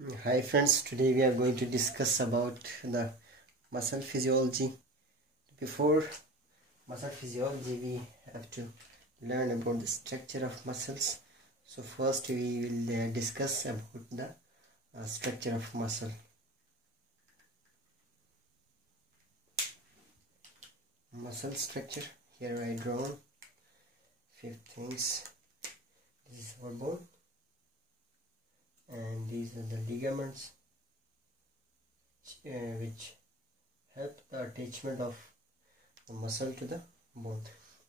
Hi friends, today we are going to discuss about the muscle physiology. Before muscle physiology, we have to learn about the structure of muscles. So first we will discuss about the structure of muscle. Muscle structure. Here I drawn 5 things. This is our bone, and these are the ligaments which help the attachment of the muscle to the bone.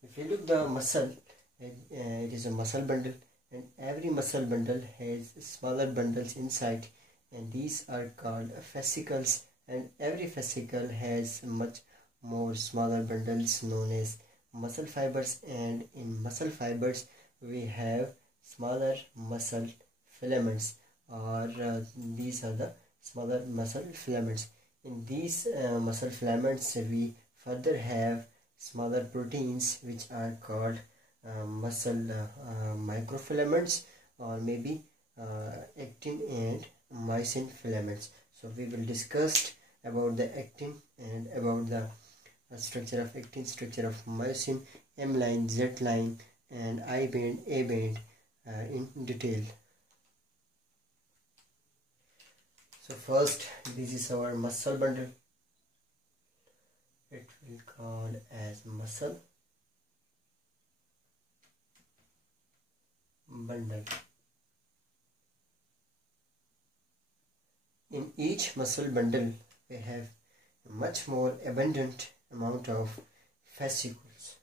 If you look the muscle, it is a muscle bundle, and every muscle bundle has smaller bundles inside, and these are called fascicles, and every fascicle has much more smaller bundles known as muscle fibers, and in muscle fibers we have smaller muscle filaments, or these are the smaller muscle filaments. In these muscle filaments we further have smaller proteins which are called muscle microfilaments, or maybe actin and myosin filaments. So we will discuss about the actin and about the structure of actin, structure of myosin, M line, Z line and I band, A band in detail. So first, this is our muscle bundle. It will be called as muscle bundle. In each muscle bundle we have a much more abundant amount of fascicles.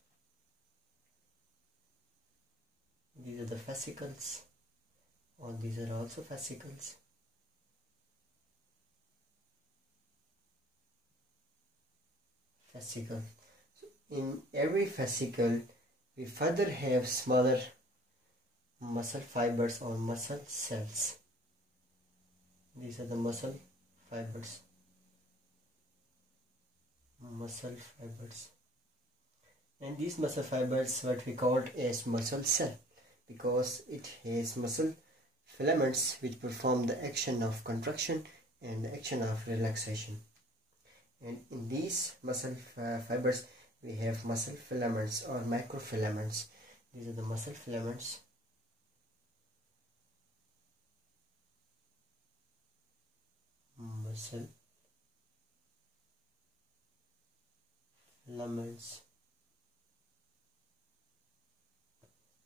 These are the fascicles, or these are also fascicles. Fascicle. So in every fascicle we further have smaller muscle fibers or muscle cells. These are the muscle fibers. And these muscle fibers what we call as muscle cell, because it has muscle filaments which perform the action of contraction and the action of relaxation. And in these muscle fibers we have muscle filaments or microfilaments. These are the muscle filaments. Muscle filaments.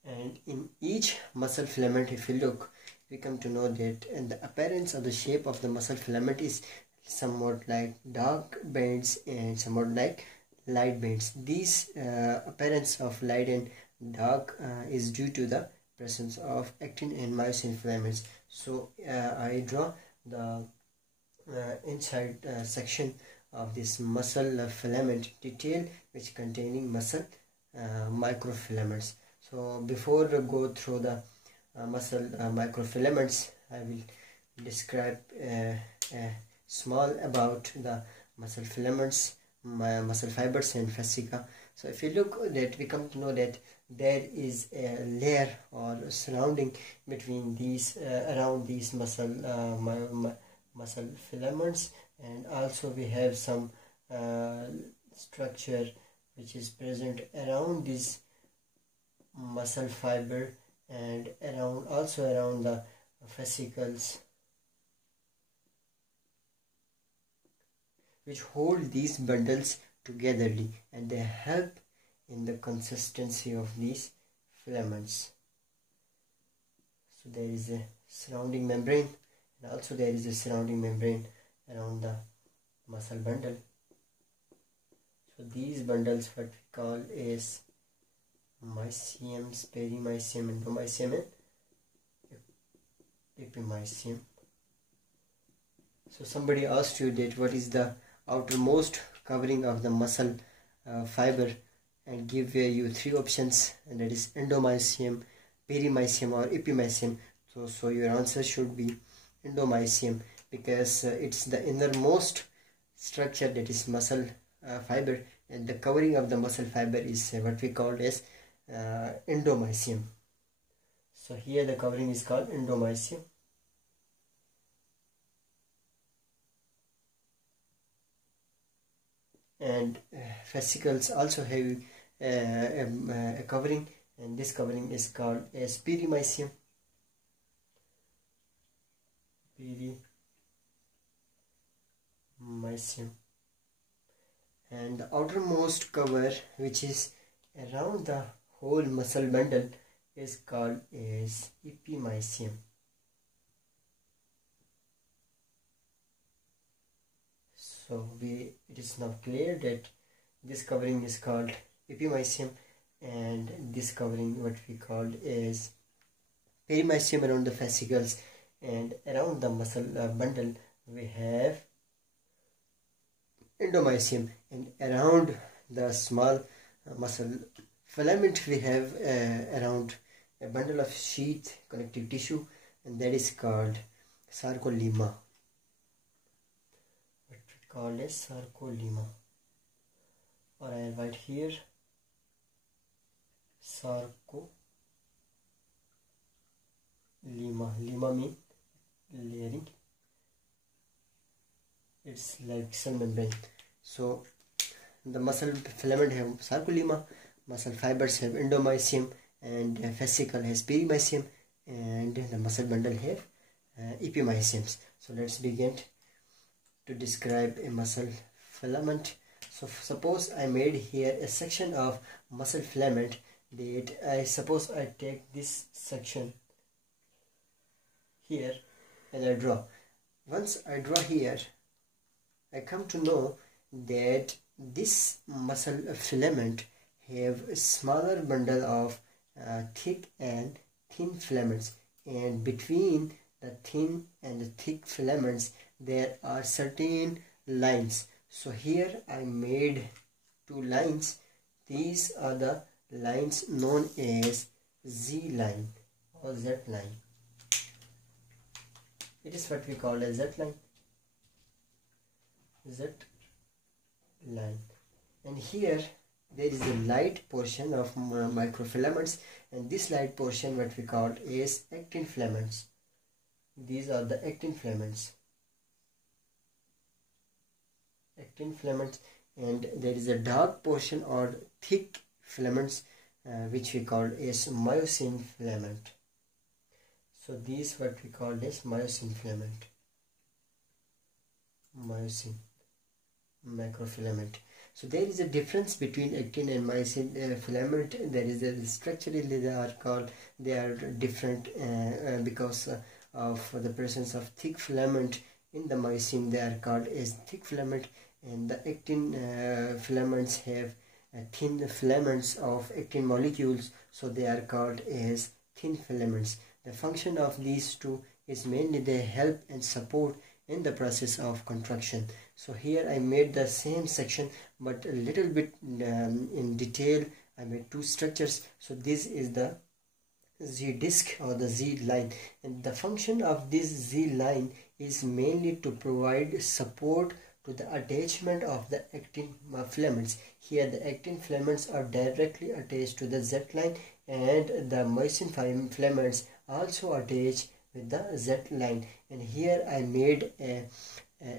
And in each muscle filament, if you look, we come to know that and the appearance of the shape of the muscle filament is somewhat like dark bands and somewhat like light bands. These appearance of light and dark is due to the presence of actin and myosin filaments. So I draw the inside section of this muscle filament detail which containing muscle microfilaments. So before we go through the muscle microfilaments, I will describe small about the muscle filaments, muscle fibers and fascia. So if you look that, we come to know that there is a layer or surrounding between these around these muscle muscle filaments, and also we have some structure which is present around this muscle fiber and also around the fascicles, which hold these bundles togetherly, and they help in the consistency of these filaments. So there is a surrounding membrane, and also there is a surrounding membrane around the muscle bundle. So these bundles what we call is mysium, perimysium, endomysium and epimysium. So somebody asked you that what is the outermost covering of the muscle fiber, and give you 3 options, and that is endomysium, perimysium or epimysium. So your answer should be endomysium, because it's the innermost structure, that is muscle fiber, and the covering of the muscle fiber is what we call as endomysium. So here the covering is called endomysium. and fascicles also have a covering, and this covering is called as Perimysium. And the outermost cover, which is around the whole muscle bundle, is called as Epimysium. So it is now clear that this covering is called Epimysium, and this covering what we called is Perimysium around the fascicles, and around the muscle bundle we have Endomysium, and around the small muscle filament we have around a bundle of sheath connective tissue, and that is called sarcolemma. What we call as sarcolemma, or I write here sarcolemma. Lemma means layering. It's like cell membrane. So the muscle filament have sarcolemma, muscle fibers have endomysium, and fascicle has perimysium, and the muscle bundle have epimysiums. So let's begin to describe a muscle filament. So suppose I made here a section of muscle filament, that I suppose I take this section here and I draw. Once I draw here, I come to know that this muscle filament have a smaller bundle of thick and thin filaments, and between the thin and the thick filaments there are certain lines. So here I made two lines. These are the lines known as Z line or Z line. It is what we call a Z line. Z line. And here there is a light portion of microfilaments, and this light portion what we call is actin filaments. These are the actin filaments. Actin filaments, and there is a dark portion or thick filaments which we call as myosin filament. So these what we call as myosin filament. Myosin microfilament. So there is a difference between actin and myosin filament. There is a structurally they are different because of the presence of thick filament in the myosin. They are called as thick filament, and the actin filaments have thin filaments of actin molecules, so they are called as thin filaments. The function of these two is mainly they help and support in the process of contraction. So here I made the same section, but a little bit in detail. I made two structures. So this is the Z disc or the Z line, and the function of this Z line is mainly to provide support to the attachment of the actin filaments. Here the actin filaments are directly attached to the Z line, and the myosin filaments also attach with the Z line. And here I made a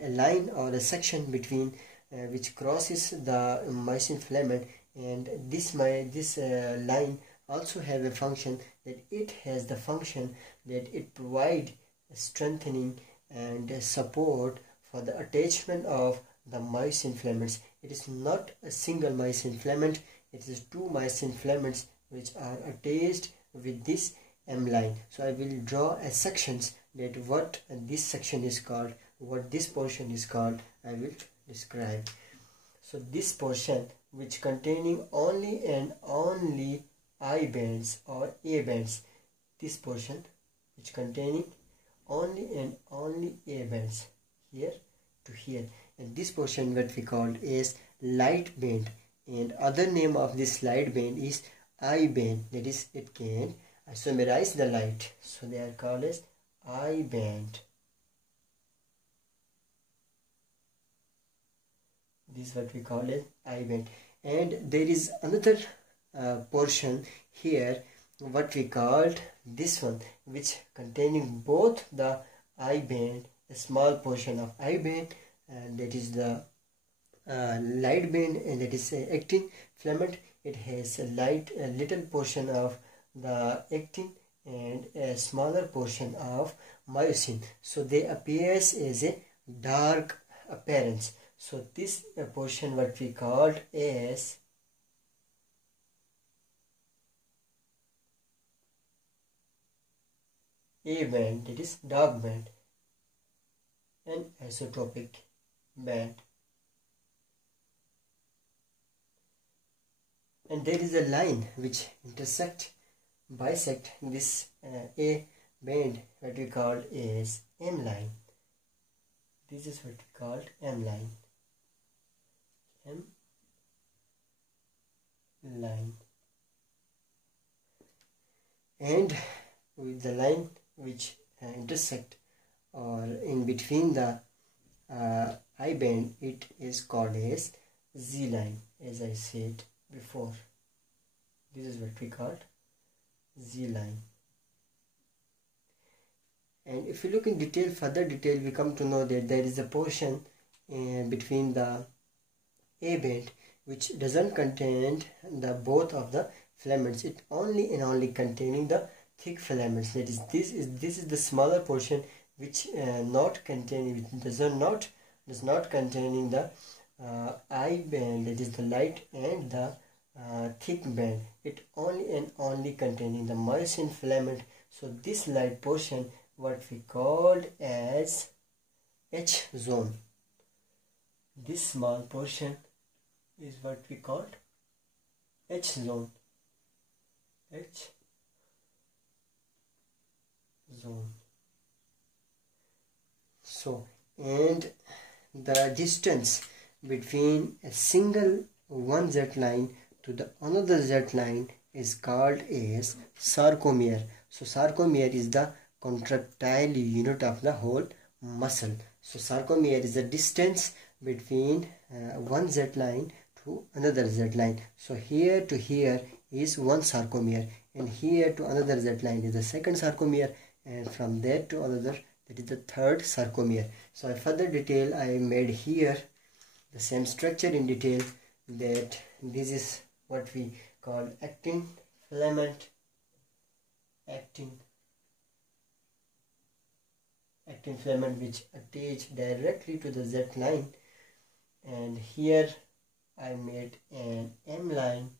line or a section between which crosses the myosin filament, and this line also have a function that it has the function that it provide strengthening and support for the attachment of the myosin filaments. It is not a single myosin filament, it is two myosin filaments which are attached with this M line. So I will draw a sections that what this section is called, what this portion is called, I will describe. So this portion which containing only and only I bands or A bands, this portion which containing only and only A bands here to here, and this portion what we called is light band, and other name of this light band is I band, that is it can isomerize the light, so they are called as I band. This is what we call as I band. And there is another portion here what we called this one, which containing both the I band, a small portion of I band, and that is the light band, and that is actin filament. It has a little portion of the actin and a smaller portion of myosin, so they appears as a dark appearance. So this portion what we called as A band, that is dark band, and isotropic band. And there is a line which bisect this A band, what we called as M line. This is what we called M line. M line. And with the line which intersect or in between the I band, it is called as Z line, as I said before. This is what we called Z line. And if you look in detail, further detail, we come to know that there is a portion between the A band which doesn't contain the both of the filaments. It only and only containing the thick filaments. That is, this is the smaller portion which does not containing the I band, that is the light and the thick band. It only and only containing the myosin filament. So this light portion what we called as H zone. This small portion is what we called H zone. H zone. So, and the distance between a single one Z line to the another Z line is called as sarcomere. So sarcomere is the contractile unit of the whole muscle. So sarcomere is the distance between one Z line to another Z line. So here to here is one sarcomere, and here to another Z line is the second sarcomere, and from there to another, that is the third sarcomere. So a further detail I made here, the same structure in detail, that this is what we call actin filament, actin filament which attach directly to the Z line, and here I made an M line,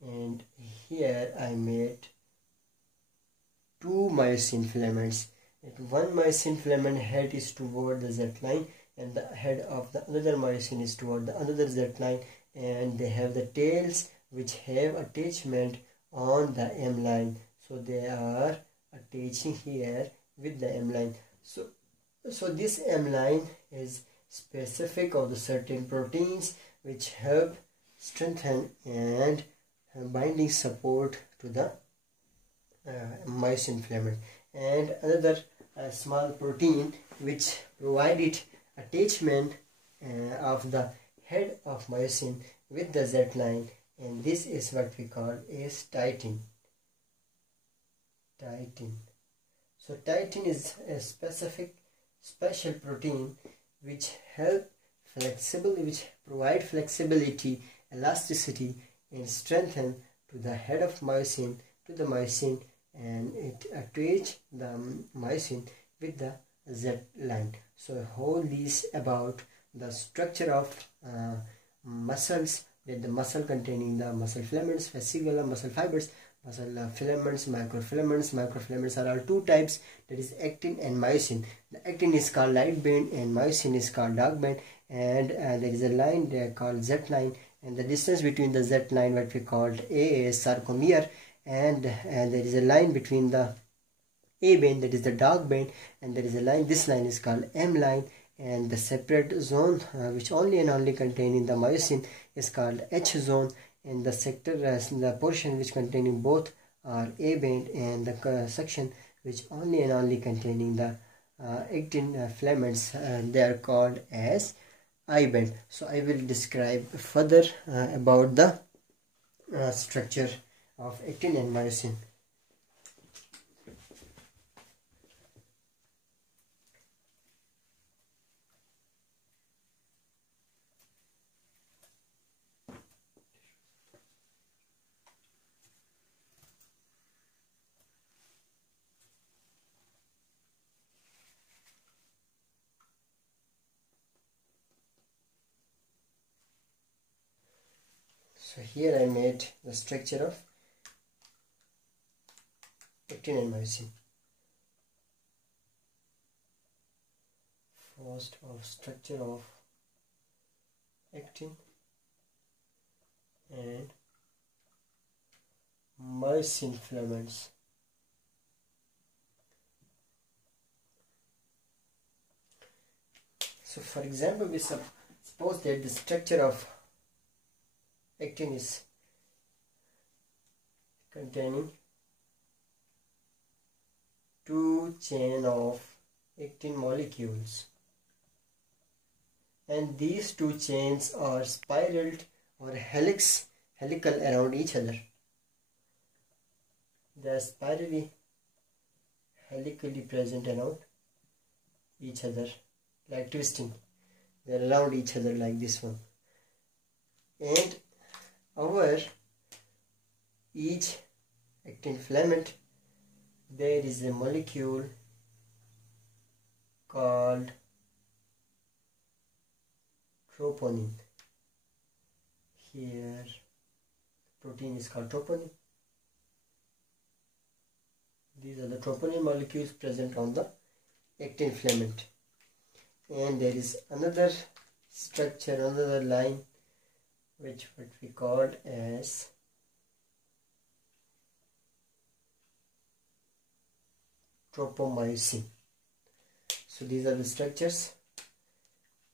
and here I made two myosin filaments. One myosin filament head is toward the Z line, and the head of the another myosin is toward the another Z line, and they have the tails which have attachment on the M line. So they are attaching here with the M line. So this M line is specific of the certain proteins which help strengthen and binding support to the myosin filament, and another small protein which provided attachment of the head of myosin with the Z line, and this is what we call as titin. So titin is a special protein which provide flexibility, elasticity, and strengthen to the head of myosin, to the myosin, and it attach the myosin with the Z line. So whole this about the structure of muscles, that the muscle containing the muscle filaments, fascicular muscle fibers, muscle filaments, microfilaments. Microfilaments are all two types, that is actin and myosin. The actin is called light band and myosin is called dark band, and there is a line they are called Z line, and the distance between the Z line what we called A is sarcomere, and there is a line between the A band, that is the dark band, and there is a line, this line is called M line, and the separate zone which only and only containing the myosin is called H zone, and the sector the portion which containing both are A band, and the section which only and only containing the actin filaments they are called as I band. So I will describe further about the structure of actin and myosin. So here I made the structure of actin and myosin. First of structure of actin and myosin filaments. So for example, we suppose that the structure of actin is containing two chain of actin molecules, and these two chains are spiraled or helical around each other. They are spirally helically present around each other, like twisting. They are around each other like this one. And over each actin filament there is a molecule called troponin. Here protein is called troponin. These are the troponin molecules present on the actin filament. And there is another structure, another line, which what we called as Tropomyosin. So these are the structures.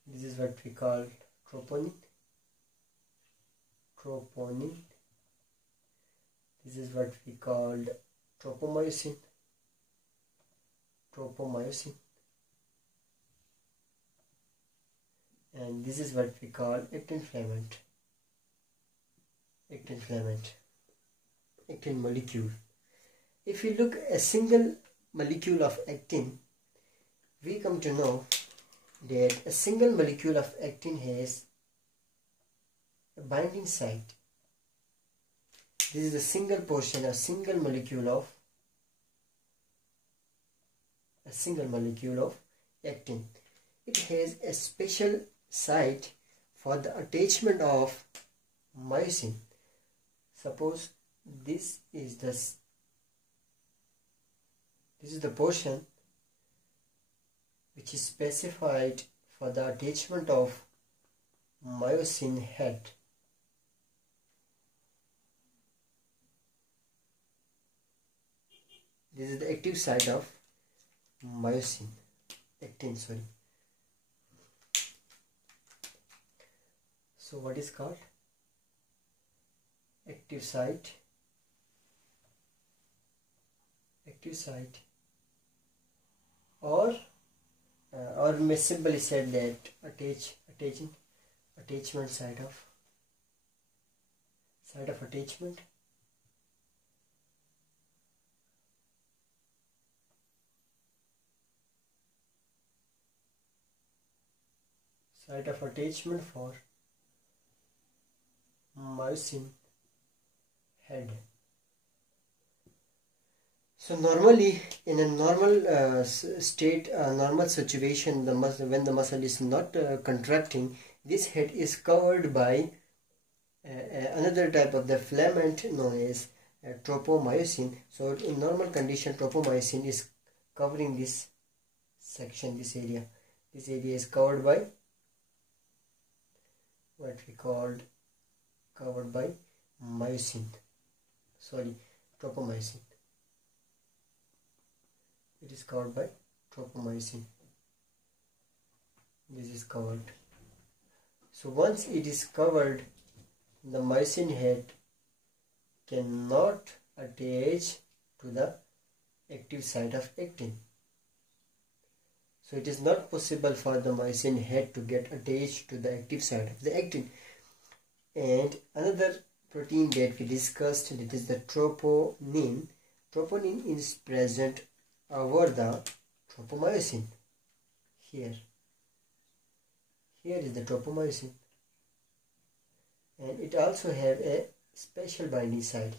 This is what we call troponin. This is what we called tropomyosin. And this is what we call actin filament. Actin molecule. If we look at a single molecule of actin, we come to know that a single molecule of actin has a binding site. This is a single portion, a single molecule of actin. It has a special site for the attachment of myosin. Suppose this is the portion which is specified for the attachment of myosin head. This is the active site of actin. So what is called active site, or may simply said that attachment site of attachment. Site of attachment for myosin head. So normally, in a normal state, normal situation, when the muscle is not contracting, this head is covered by another type of the filament known as tropomyosin. So in normal condition, tropomyosin is covering this section, this area. This area is covered by what we called myosin. Tropomyosin. It is covered by tropomyosin. This is covered. So once it is covered, the myosin head cannot attach to the active site of actin. So it is not possible for the myosin head to get attached to the active site of the actin. And another protein that we discussed, that is the troponin. Troponin is present over the tropomyosin. Here is the tropomyosin, and it also have a special binding site.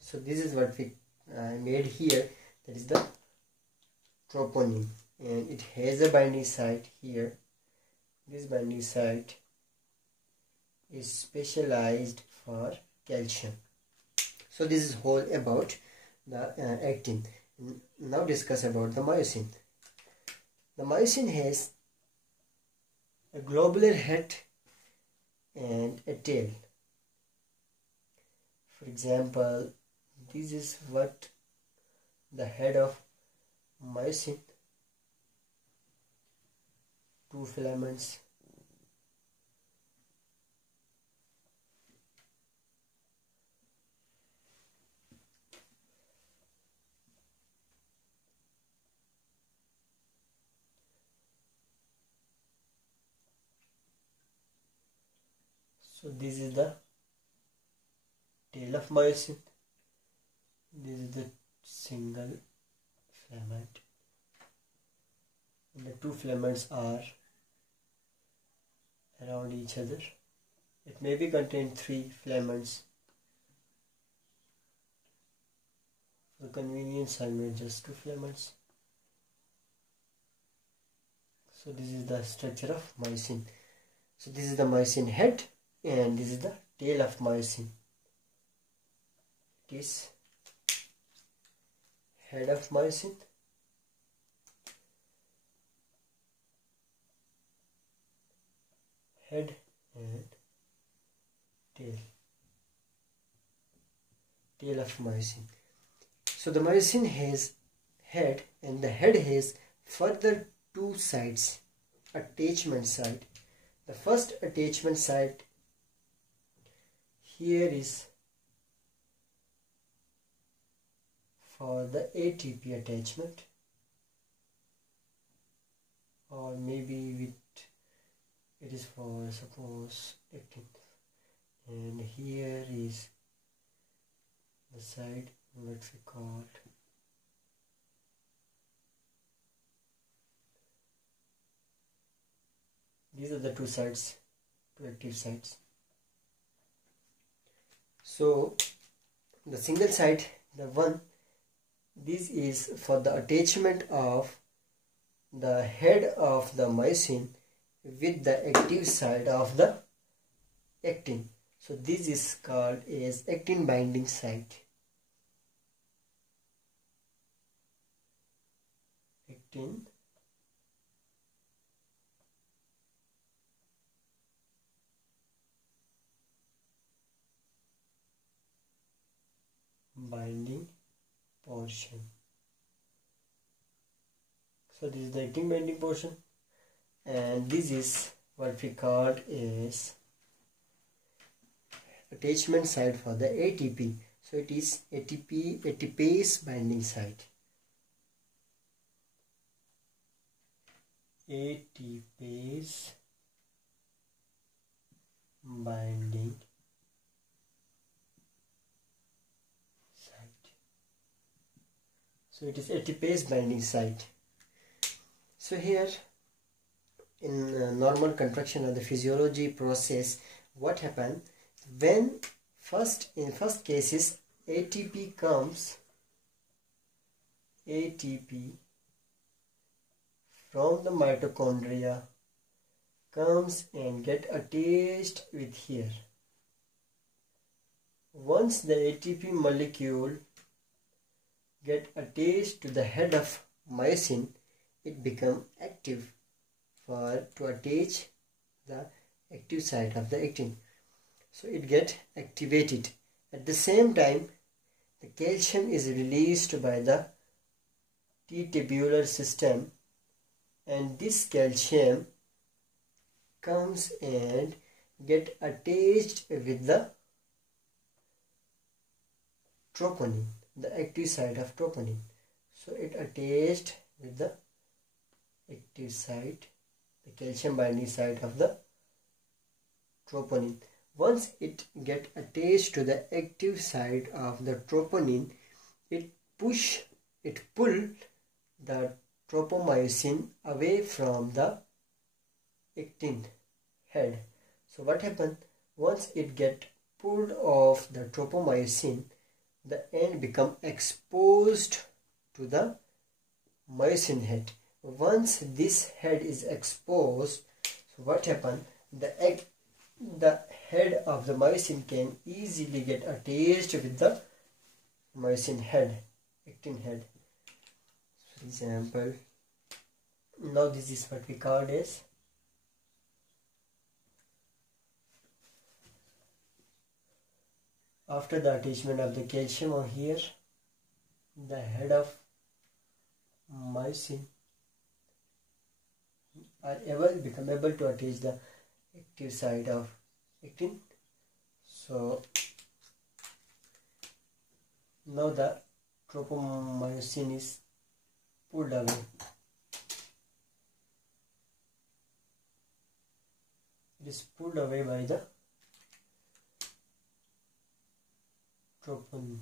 So this is what we made here, that is the troponin, and it has a binding site here. This binding site is specialized for calcium. So this is whole about the actin. Now discuss about the myosin. The myosin has a globular head and a tail. For example, this is what the head of myosin, two filaments. So this is the tail of myosin. This is the single filament. And the two filaments are around each other. It may be contain three filaments. For convenience, I made just two filaments. So this is the structure of myosin. So this is the myosin head, and this is the tail of myosin. It is head of myosin, head and tail of myosin. So the myosin has head, and the head has further two sides, attachment side. The first attachment side here is for the ATP attachment, or maybe with it is for suppose actin, and here is the side what we called these are the two sides, two active sides. So the single side, the one, this is for the attachment of the head of the myosin with the active side of the actin. So this is called as actin binding site. Actin binding portion. So this is the actin binding portion, and this is what we called as attachment site for the ATP. So it is ATPase binding site. ATPase binding site. So it is ATPase binding site. So here in normal contraction of the physiology process, what happens when in first cases ATP from the mitochondria comes and get attached with here. Once the ATP molecule get attached to the head of myosin, it become active to attach the active site of the actin. So it get activated. At the same time, the calcium is released by the T-tubular system, and this calcium comes and get attached with the troponin, the active site of troponin. So it attached with the active site, the calcium binding site of the troponin. Once it get attached to the active site of the troponin, it pull the tropomyosin away from the actin head. So what happens, once it get pulled off the tropomyosin, the end become exposed to the myosin head. Once this head is exposed, so what happens? The head of the myosin can easily get attached with the myosin head, actin head. For example, now this is what we call as after the attachment of the calcium over here, the head of myosin become able to attach the active side of actin. So now the tropomyosin is pulled away. It is pulled away by the troponin,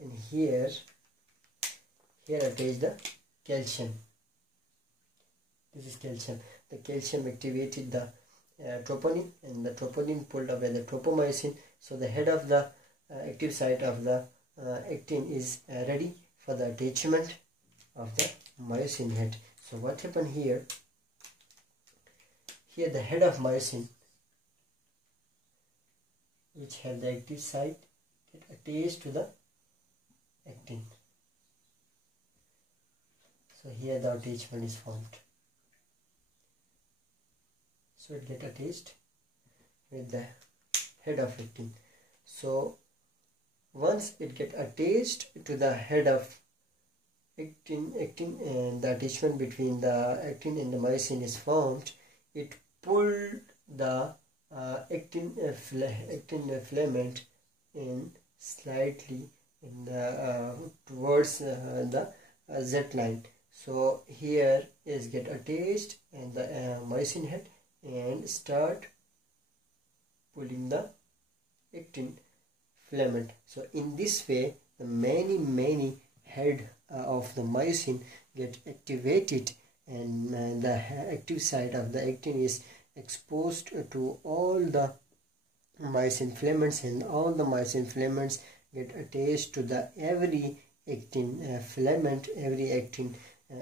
and here attach the calcium. This is calcium. The calcium activated the troponin, and the troponin pulled away the tropomyosin. So the head of the active site of the actin is ready for the attachment of the myosin head. So what happened here? Here the head of myosin, which have the active site, get attached to the actin. So here the attachment is formed. So it get attached with the head of actin. So once it get attached to the head of actin and the attachment between the actin and the myosin is formed, it pulled the actin filament in slightly in the towards the Z line. So here is get attached and the myosin head and start pulling the actin filament. So in this way, the many head of the myosin get activated, and the active side of the actin is exposed to all the myosin filaments, and all the myosin filaments get attached to the every actin filament, every actin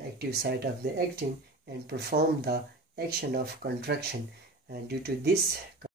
active site of the actin, and perform the action of contraction. And due to this